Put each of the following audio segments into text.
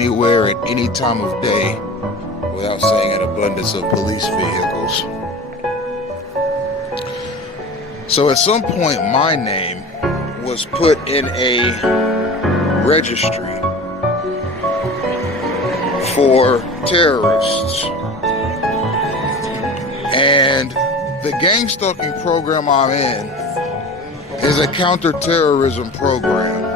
anywhere at any time of day without seeing an abundance of police vehicles. So at some point my name was put in a registry for terrorists. And the gang-stalking program I'm in is a counterterrorism program.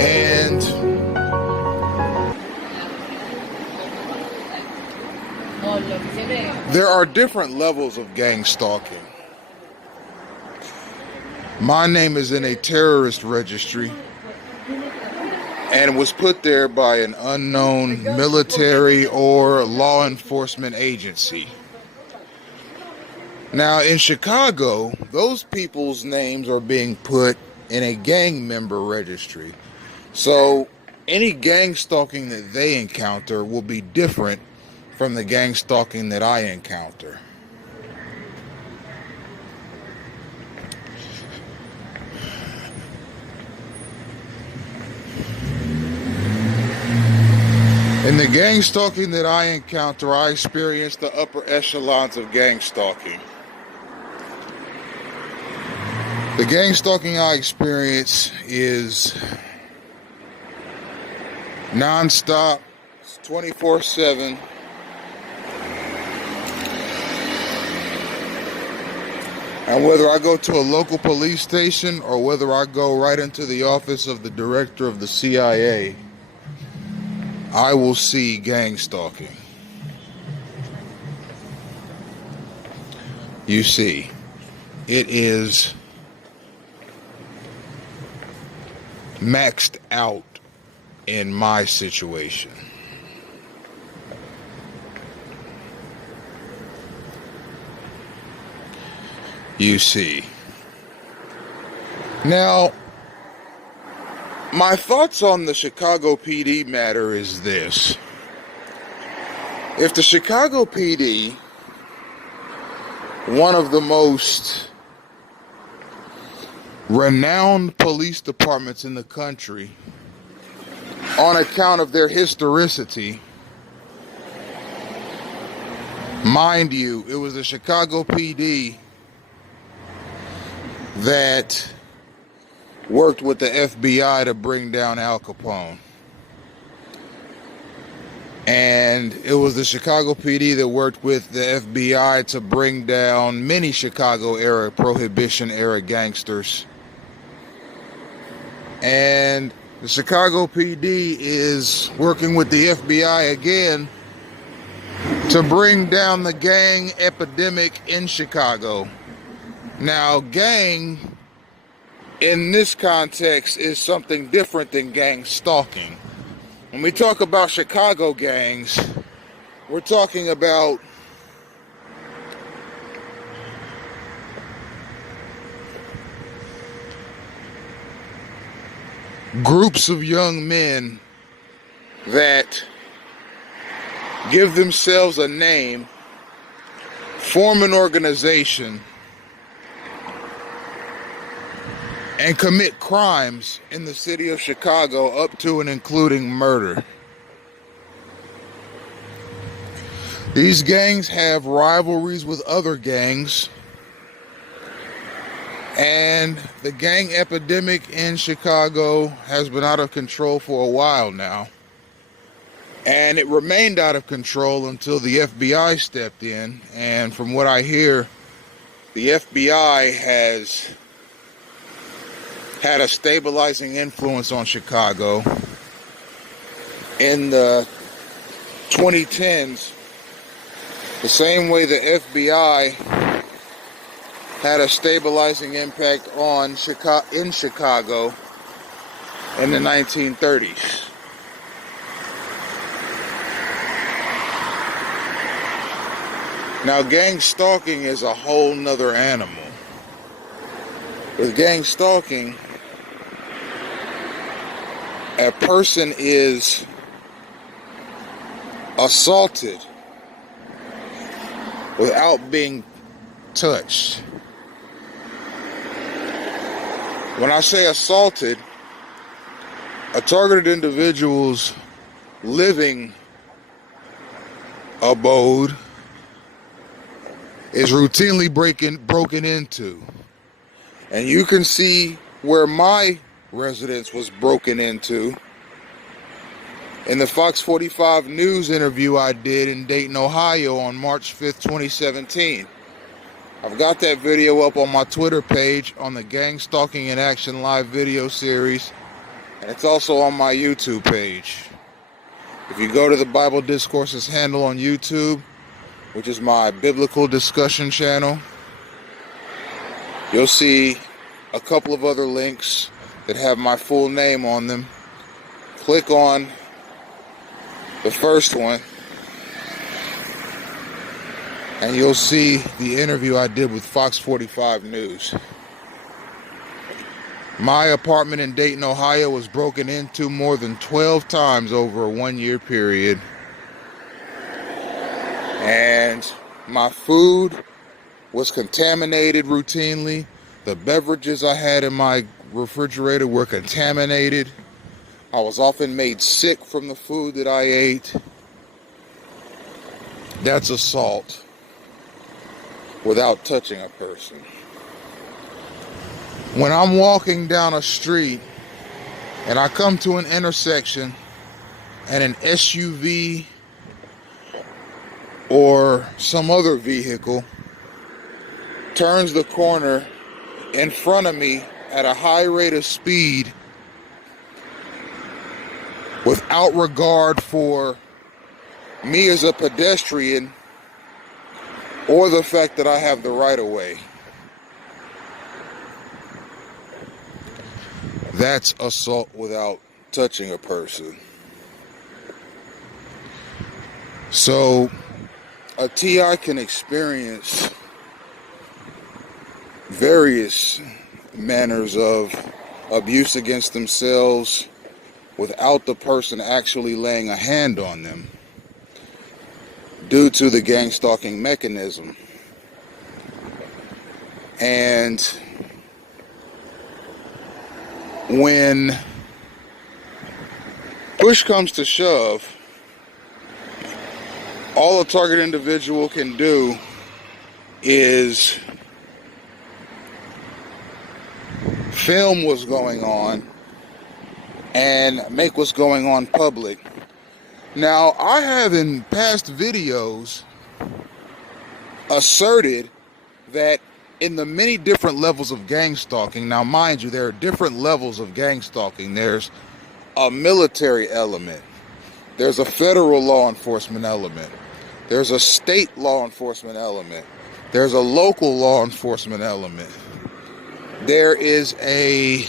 And there are different levels of gang-stalking. My name is in a terrorist registry and was put there by an unknown military or law enforcement agency. Now in Chicago, those people's names are being put in a gang member registry. So any gang stalking that they encounter will be different from the gang stalking that I encounter. In the gang stalking that I encounter, I experience the upper echelons of gang stalking. The gang stalking I experience is non-stop, 24/7. And whether I go to a local police station or whether I go right into the office of the director of the CIA, I will see gang stalking. You see, it is maxed out in my situation. You see. Now, my thoughts on the Chicago PD matter is this. If the Chicago PD, one of the most renowned police departments in the country, on account of their historicity, mind you, it was the Chicago PD that worked with the FBI to bring down Al Capone. And it was the Chicago PD that worked with the FBI to bring down many Chicago-era, Prohibition-era gangsters. And the Chicago PD is working with the FBI again to bring down the gang epidemic in Chicago. Now, gang, in this context, is something different than gang stalking. When we talk about Chicago gangs, we're talking about groups of young men that give themselves a name, form an organization, and commit crimes in the city of Chicago up to and including murder. These gangs have rivalries with other gangs, and the gang epidemic in Chicago has been out of control for a while now. And it remained out of control until the FBI stepped in, and from what I hear, the FBI has had a stabilizing influence on Chicago. In the 2010s, the same way the FBI had a stabilizing impact on Chicago in the 1930s. Now, gang stalking is a whole nother animal. With gang stalking, a person is assaulted without being touched. When I say assaulted, a targeted individual's living abode is routinely broken into. And you can see where my residence was broken into in the Fox 45 News interview I did in Dayton, Ohio on March 5th, 2017. I've got that video up on my Twitter page on the Gang-stalking in Action live video series, and it's also on my YouTube page. If you go to the Bible Discourses handle on YouTube, which is my biblical discussion channel, you'll see a couple of other links that have my full name on them. Click on the first one, and you'll see the interview I did with Fox 45 News. My apartment in Dayton, Ohio was broken into more than 12 times over a 1-year period. And my food was contaminated routinely. The beverages I had in my refrigerator were contaminated. I was often made sick from the food that I ate. That's assault without touching a person. When I'm walking down a street and I come to an intersection and an SUV or some other vehicle turns the corner in front of me at a high rate of speed without regard for me as a pedestrian or the fact that I have the right of way, that's assault without touching a person. So a TI can experience various manners of abuse against themselves without the person actually laying a hand on them due to the gang-stalking mechanism. And when push comes to shove, all a target individual can do is film what's going on and make what's going on public. Now, I have in past videos asserted that in the many different levels of gang stalking, now mind you, there are different levels of gang stalking. There's a military element. There's a federal law enforcement element. There's a state law enforcement element. There's a local law enforcement element. There is a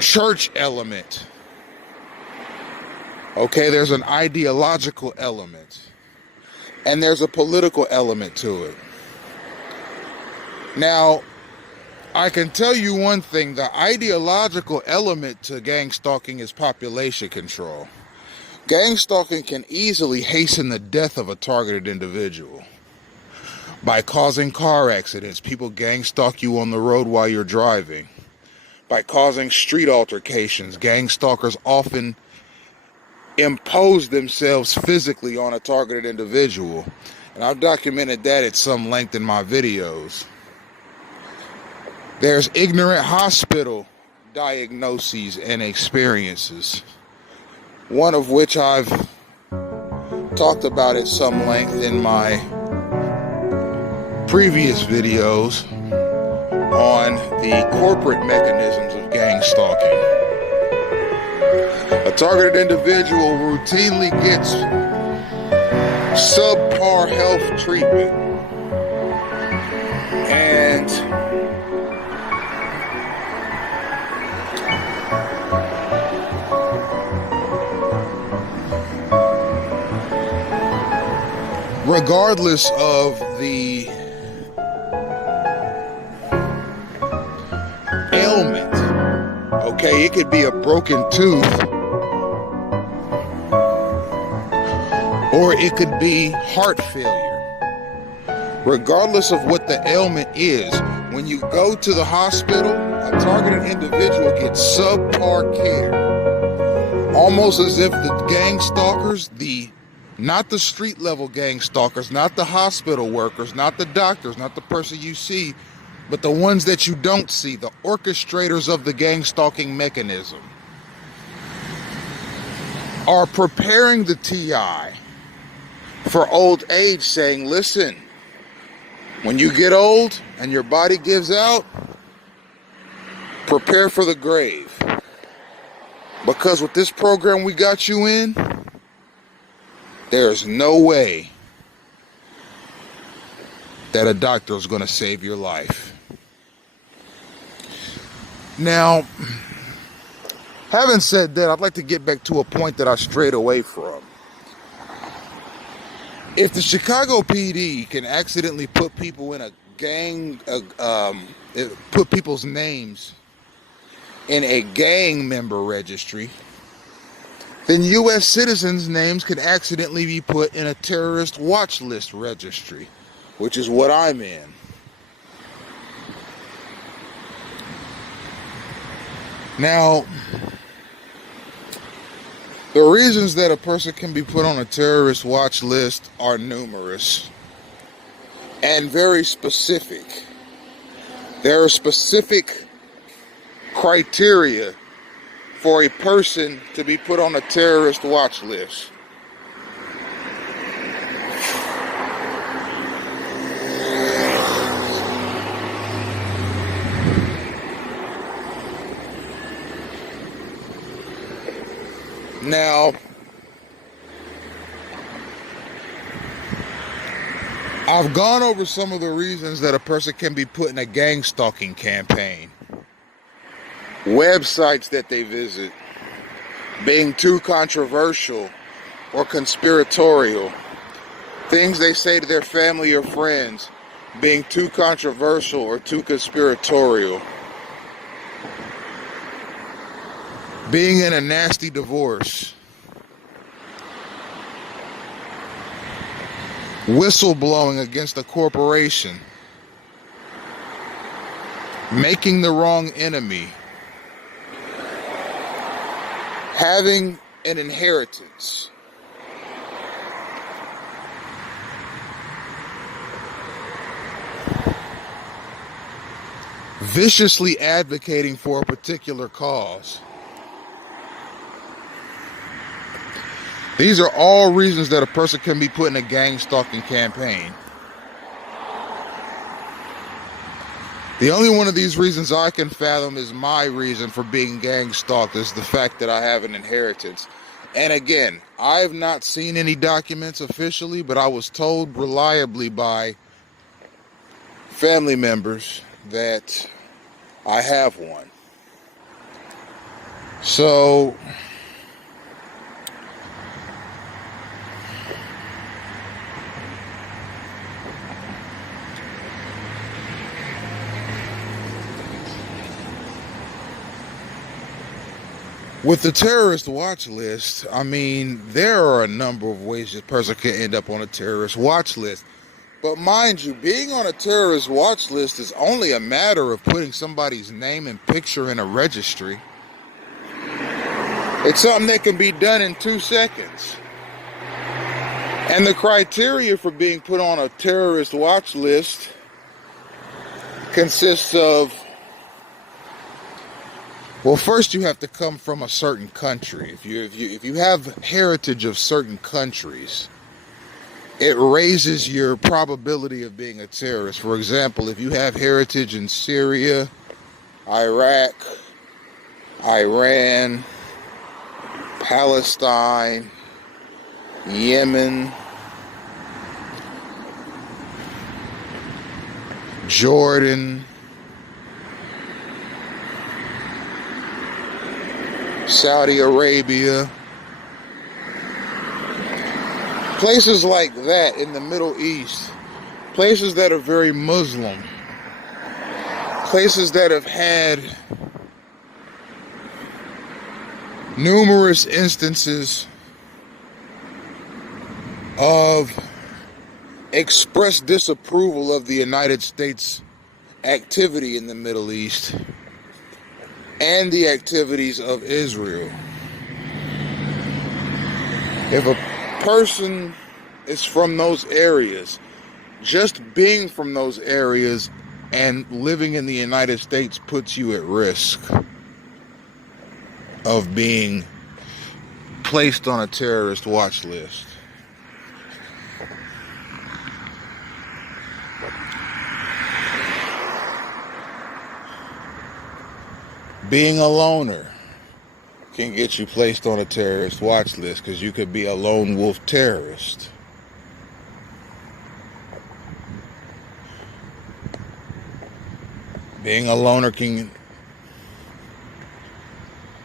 church element. Okay, there's an ideological element. And there's a political element to it. Now, I can tell you one thing, the ideological element to gang stalking is population control. Gang stalking can easily hasten the death of a targeted individual by causing car accidents. People gang stalk you on the road while you're driving. By causing street altercations, gang stalkers often impose themselves physically on a targeted individual. And I've documented that at some length in my videos. There's ignorant hospital diagnoses and experiences, one of which I've talked about at some length in my previous videos on the corporate mechanisms of gang stalking. A targeted individual routinely gets subpar health treatment, and regardless of the ailment, okay, it could be a broken tooth, or it could be heart failure, regardless of what the ailment is. When you go to the hospital, a targeted individual gets subpar care. Almost as if the gang stalkers, not the street level gang stalkers, not the hospital workers, not the doctors, not the person you see, but the ones that you don't see, the orchestrators of the gang stalking mechanism, are preparing the TI for old age, saying, listen, when you get old and your body gives out, prepare for the grave. Because with this program we got you in, there's no way that a doctor is going to save your life. Now, having said that, I'd like to get back to a point that I strayed away from. If the Chicago PD can accidentally put people in a gang, put people's names in a gang member registry, then U.S. citizens' names can accidentally be put in a terrorist watch list registry, which is what I'm in. Now, the reasons that a person can be put on a terrorist watch list are numerous and very specific. There are specific criteria for a person to be put on a terrorist watch list. Now, I've gone over some of the reasons that a person can be put in a gang stalking campaign. Websites that they visit, being too controversial or conspiratorial. Things they say to their family or friends, being too controversial or too conspiratorial. Being in a nasty divorce. Whistleblowing against a corporation. Making the wrong enemy. Having an inheritance. Viciously advocating for a particular cause. These are all reasons that a person can be put in a gang stalking campaign. The only one of these reasons I can fathom is my reason for being gang stalked is the fact that I have an inheritance. And again, I have not seen any documents officially, but I was told reliably by family members that I have one. So, with the terrorist watch list, I mean, there are a number of ways this person can end up on a terrorist watch list. But mind you, being on a terrorist watch list is only a matter of putting somebody's name and picture in a registry. It's something that can be done in 2 seconds. And the criteria for being put on a terrorist watch list consists of, well, first you have to come from a certain country. If you have heritage of certain countries, it raises your probability of being a terrorist. For example, if you have heritage in Syria, Iraq, Iran, Palestine, Yemen, Jordan, Saudi Arabia, places like that in the Middle East, places that are very Muslim, places that have had numerous instances of expressed disapproval of the United States activity in the Middle East and the activities of Israel. If a person is from those areas, just being from those areas and living in the United States puts you at risk of being placed on a terrorist watch list. Being a loner can get you placed on a terrorist watch list because you could be a lone wolf terrorist. Being a loner can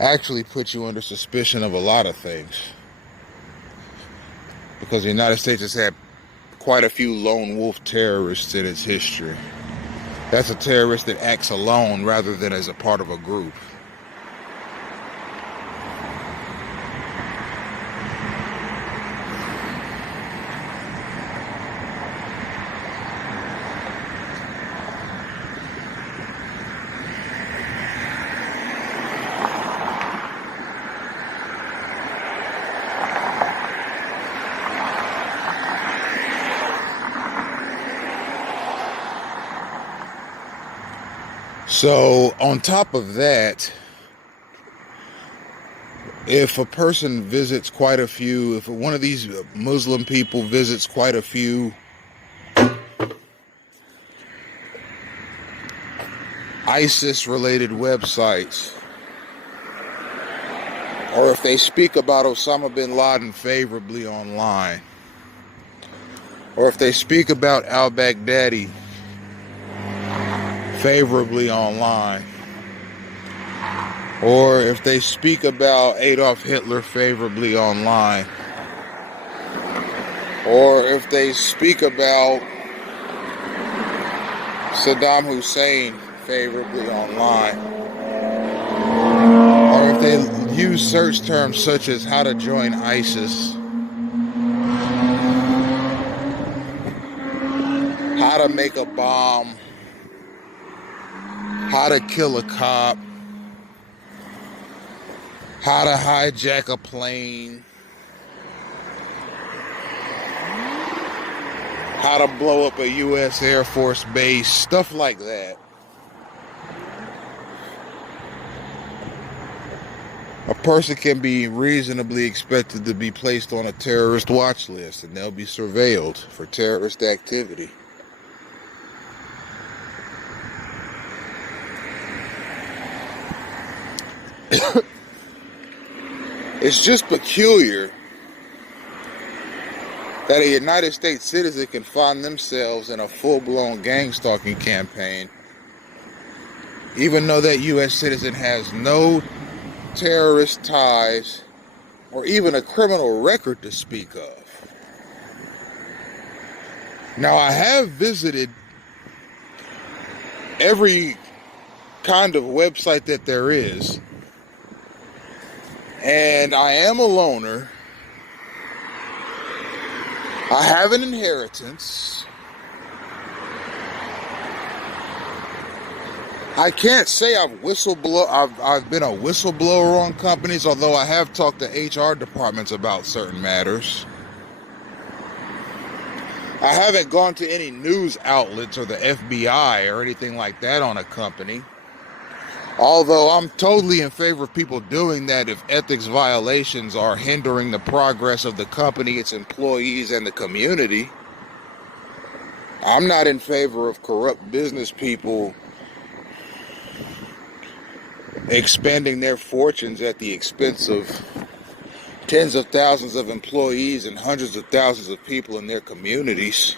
actually put you under suspicion of a lot of things, because the United States has had quite a few lone wolf terrorists in its history. That's a terrorist that acts alone rather than as a part of a group. So, on top of that, if a person visits quite a few, if one of these Muslim people visits quite a few ISIS-related websites, or if they speak about Osama bin Laden favorably online, or if they speak about al-Baghdadi favorably online, or if they speak about Adolf Hitler favorably online, or if they speak about Saddam Hussein favorably online, or if they use search terms such as how to join ISIS, how to make a bomb, how to kill a cop, how to hijack a plane, how to blow up a U.S. Air Force base, stuff like that. A person can be reasonably expected to be placed on a terrorist watch list, and they'll be surveilled for terrorist activity. It's just peculiar that a United States citizen can find themselves in a full-blown gang-stalking campaign, even though that U.S. citizen has no terrorist ties or even a criminal record to speak of. Now, I have visited every kind of website that there is, and I am a loner. I have an inheritance. I can't say I've been a whistleblower on companies, although I have talked to HR departments about certain matters. I haven't gone to any news outlets or the FBI or anything like that on a company. Although I'm totally in favor of people doing that if ethics violations are hindering the progress of the company, its employees, and the community. I'm not in favor of corrupt business people expending their fortunes at the expense of tens of thousands of employees and hundreds of thousands of people in their communities.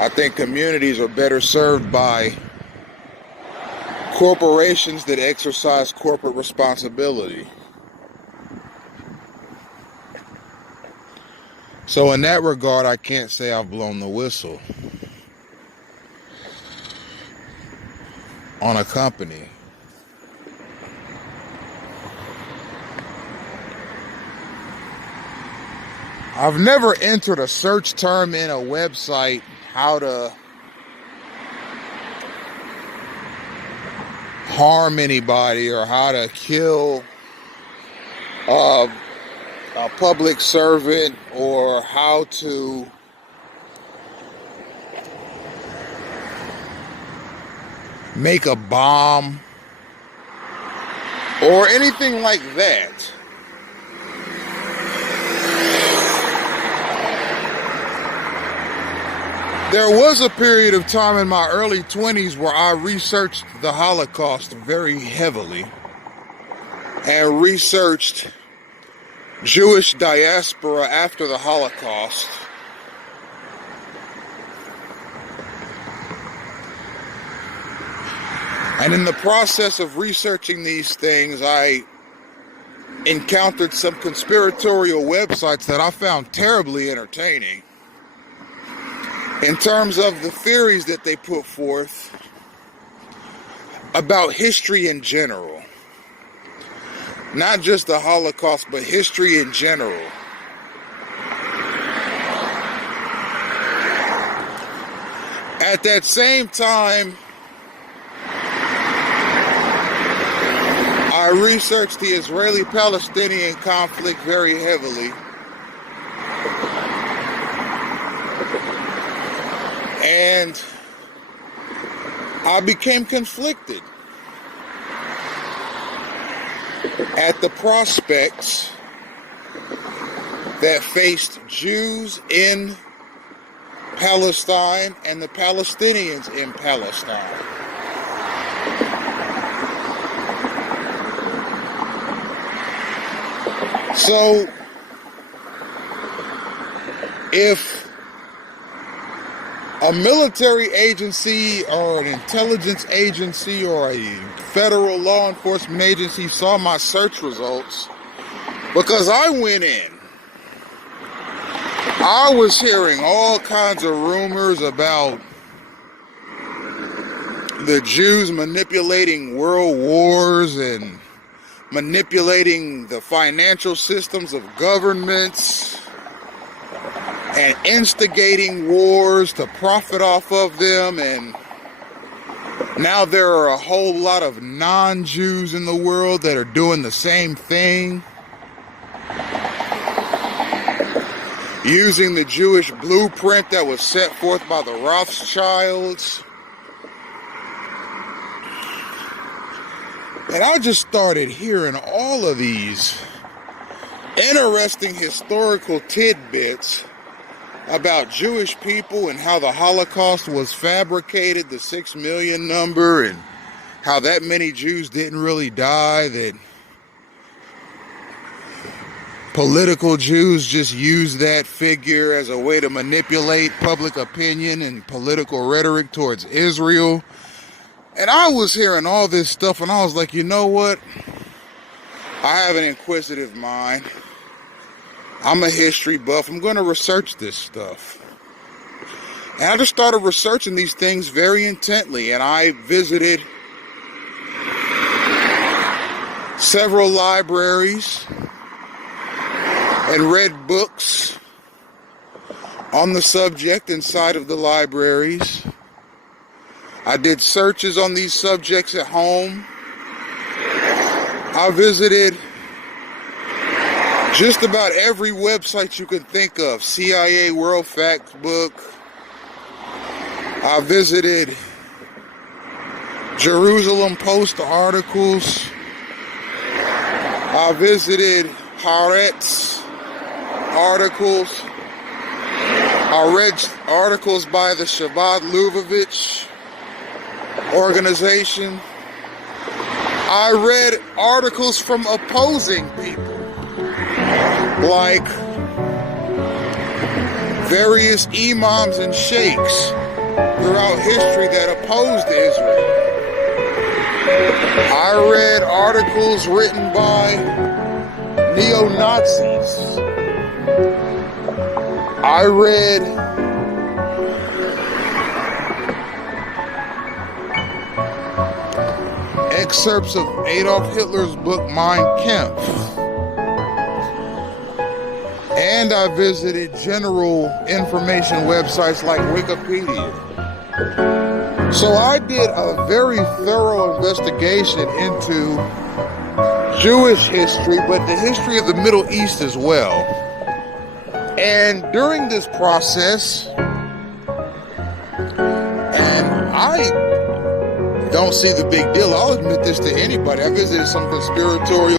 I think communities are better served by corporations that exercise corporate responsibility. So in that regard, I can't say I've blown the whistle on a company. I've never entered a search term in a website how to harm anybody or how to kill a public servant or how to make a bomb or anything like that. There was a period of time in my early 20s where I researched the Holocaust very heavily and researched Jewish diaspora after the Holocaust. And in the process of researching these things, I encountered some conspiratorial websites that I found terribly entertaining in terms of the theories that they put forth about history in general. Not just the Holocaust, but history in general. At that same time, I researched the Israeli-Palestinian conflict very heavily. And I became conflicted at the prospects that faced Jews in Palestine and the Palestinians in Palestine. So, if a military agency or an intelligence agency or a federal law enforcement agency saw my search results, because I went in, I was hearing all kinds of rumors about the Jews manipulating world wars and manipulating the financial systems of governments and instigating wars to profit off of them. And now there are a whole lot of non-Jews in the world that are doing the same thing, using the Jewish blueprint that was set forth by the Rothschilds. And I just started hearing all of these interesting historical tidbits about Jewish people and how the Holocaust was fabricated, the 6 million number, and how that many Jews didn't really die, that political Jews just used that figure as a way to manipulate public opinion and political rhetoric towards Israel. And I was hearing all this stuff, and I was like, you know what? I have an inquisitive mind. I'm a history buff. I'm going to research this stuff. And I just started researching these things very intently, and I visited several libraries and read books on the subject inside of the libraries. I did searches on these subjects at home. I visited just about every website you can think of. CIA World Facts Book. I visited Jerusalem Post articles. I visited Haaretz articles. I read articles by the Shabbat Lubavitch organization. I read articles from opposing people, like various imams and sheikhs throughout history that opposed Israel. I read articles written by neo-Nazis. I read excerpts of Adolf Hitler's book Mein Kampf. And I visited general information websites like Wikipedia. So I did a very thorough investigation into Jewish history, but the history of the Middle East as well. And during this process, and I don't see the big deal. I'll admit this to anybody. I visited some conspiratorial